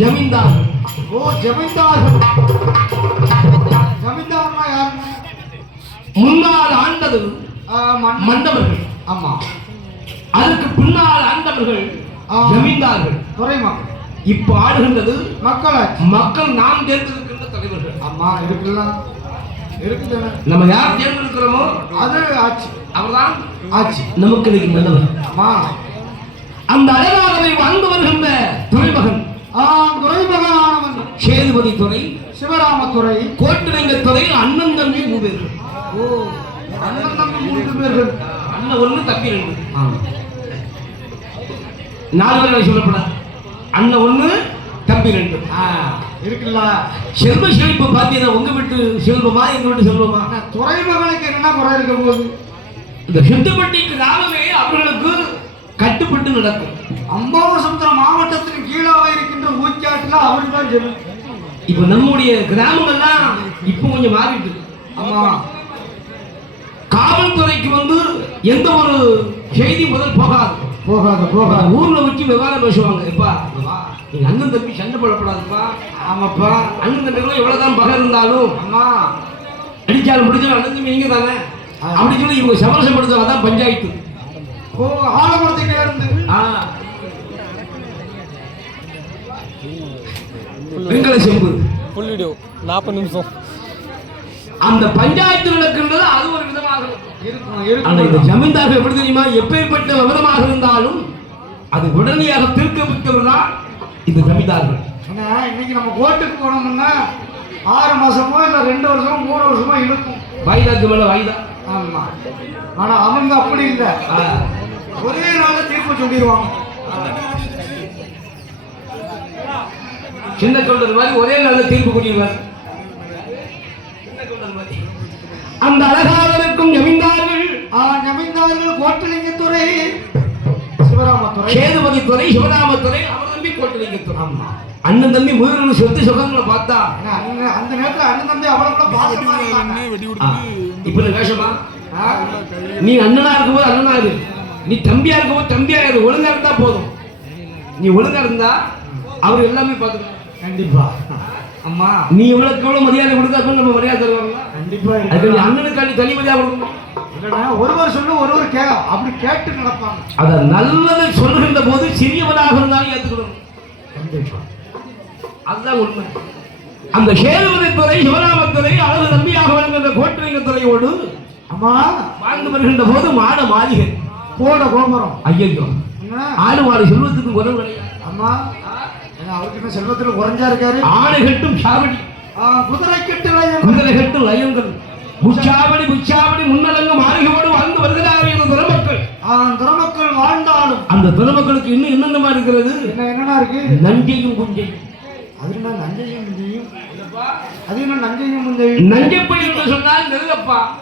ஜமீன்தார். ஓ ஜமீன்தார்கள். ஜமீன்தார்னா யாருங்க? முன்னால் ஆண்டது மன்னவர்கள். ஆமா. அதுக்கு பின்னால் ஆண்டவர்கள் ஜமீன்தார்கள், துறைமா. இப்ப ஆடுகின்றது மக்களாட்சி. மக்கள் நாம் தேர்ந்தெடுக்கின்ற தலைவர்கள். ஆமா இருக்கலாம், இருக்குது. நம்ம யார் தேர்ந்தெடுக்கிறோமோ அது ஆட்சி, அவர்தான் ஆட்சி. நமக்கு இன்னைக்கு மன்னவர். ஆமா. அந்த அழகானவை வாழ்ந்து வருகின்ற துறைமகன், துறைமகனானவன் சேதுபதி துறை, சிவராமத்துறை, கோட்டலிங்கத்துறை, அண்ணன் தம்பி 3 பேர்கள். ஓ அண்ணன் தம்பி 3 பேர்கள். அண்ணன் 1 தம்பி 2. 4 பேர் சொல்லப்படாது. அண்ணன் 1 தம்பி 2 இருக்குல்ல. செல்வ செழிப்பு பாத்தீங்கன்னா உங்க வீட்டு செல்வமா எங்க வீட்டு செல்வமா? துறைமகனுக்கு என்ன குறை இருக்க போகுது? இந்த செட்டுப்பட்டி கிராமமே அவர்களுக்கு கட்டுப்பட்டு நடக்கும். அம்பாசமுத்திரம் மாவட்டத்தின் கீழாக இருக்கின்ற ஊச்சாட்டுல அவருக்கு தான் ஜெமீன். இப்ப நம்முடைய கிராமங்கள்லாம் இப்ப கொஞ்சம் மாறிட்டு. ஆமா. காவல்துறைக்கு எந்த ஒரு செய்தி முதல் போகாது. ஊர்ல வச்சு விவகாரம் பேசுவாங்க. எப்பா நீங்க அண்ணன் தம்பி சண்டை போடப்படாதுப்பா. ஆமாப்பா. அண்ணன் தம்பிகளும் எவ்வளவுதான் பகை இருந்தாலும் அம்மா அடிச்சாலும் முடிச்சாலும் அண்ணன் தம்பி நீங்க தானே அப்படி சொல்லி இவங்க சமரசப்படுத்துறதான் பஞ்சாயத்து. ஓ ஆலமரத்துக்கு இருந்து வெங்கல செம்பு ஃபுல் வீடியோ 40 நிமிஷம். அந்த பஞ்சாயத்து நடக்கின்றது அது ஒரு விதமாக இருக்கும். ஆனா இந்த ஜமீன்தார்கள் எப்படி தெரியுமா? எப்பேற்பட்ட விவரமாக இருந்தாலும் அது உடனடியாக தீர்க்க விட்டவர் தான் இந்த ஜமீன்தார்கள். இன்னைக்கு நம்ம கோர்ட்டுக்கு போனோம்னா 6 மாசமோ இல்ல 2 வருஷமோ 3 வருஷமோ இருக்கும். வாய்தாக்கு மேல வாய்தா. ஆமா. ஆனா அவங்க அப்படி இல்ல, ஒரே நாள்ல தீர்ப்பு சொல்லிடுவாங்க. சின்ன கவுண்டர் மாதிரி ஒரே நாள்ல தீர்ப்பு கூட்டிடுவார். அந்த அழகாக இருக்கும் ஜமீன்தார்கள், ஜமீன்தார்கள் கோட்டலிங்கத்துறை, சிவராமத்துறை, சேதுபதி துறை, சிவராமத்துறை, அவர் தம்பி கோட்டலிங்கத்துறை. அண்ணன் தம்பி முயற்சி சொத்து சுகங்களை பார்த்தா அந்த நேரத்துல அண்ணன் தம்பி அவ்வளவு பாசமா இருந்தாங்க. இப்ப வேஷமா? நீ அண்ணனா இருக்கும்போது அண்ணனா இரு, நீ தம்பியா இருக்கும்போது தம்பியா இரு. ஒழுங்கா இருந்தா போதும். நீ ஒழுங்கா இருந்தா அவர் எல்லாமே பார்த்துக்கலாம். கண்டிப்பா. அம்மா நீ எவ்வளவு மரியாதை கொடுத்தா நம்ம மரியாதை தருவாங்களா? கண்டிப்பா. அதுக்கு அண்ணனுக்கு தனி மரியாதை கொடுக்கணும். ஒருவர் சொல்லு ஒருவர் அப்படி கேட்டு நடப்பாங்க. அத நல்லதை சொல்லுகின்ற போது சிறியவனாக இருந்தாலும் ஏற்றுக்கணும். கண்டிப்பா. அதுதான் உண்மை. அந்த சேதுபதி துறை, சிவராமத்துறை, அழகு நம்பியாக வழங்குகின்ற கோட்டலிங்கத்துறையோடு அம்மா வாழ்ந்து வருகின்ற போது மாட மாளிகை போட கோபுரம். ஐயோ ஆடு மாடு செல்வத்துக்கு குறைவு கிடையாது. அம்மா அவருக்கு என்ன செல்வத்தில் குறைஞ்சா இருக்காரு. ஆணை கட்டும் சாவடி, குதிரை கட்டும் லயங்கள், புச்சாவடி புச்சாவடி முன்னலங்க மாளிகையோடு வாழ்ந்து வருகிறார்கள் துறமக்கள். துறமக்கள் வாழ்ந்தாலும் அந்த துறமக்களுக்கு இன்னும் என்னென்ன இருக்கிறது? என்னன்னா இருக்கு? நஞ்சையும் குஞ்சையும். அது என்ன நஞ்சையும் முந்தையும்? அது என்ன நஞ்சையும் முந்தையும்? நஞ்சப்படி என்று சொன்னால் நெருங்கப்பா.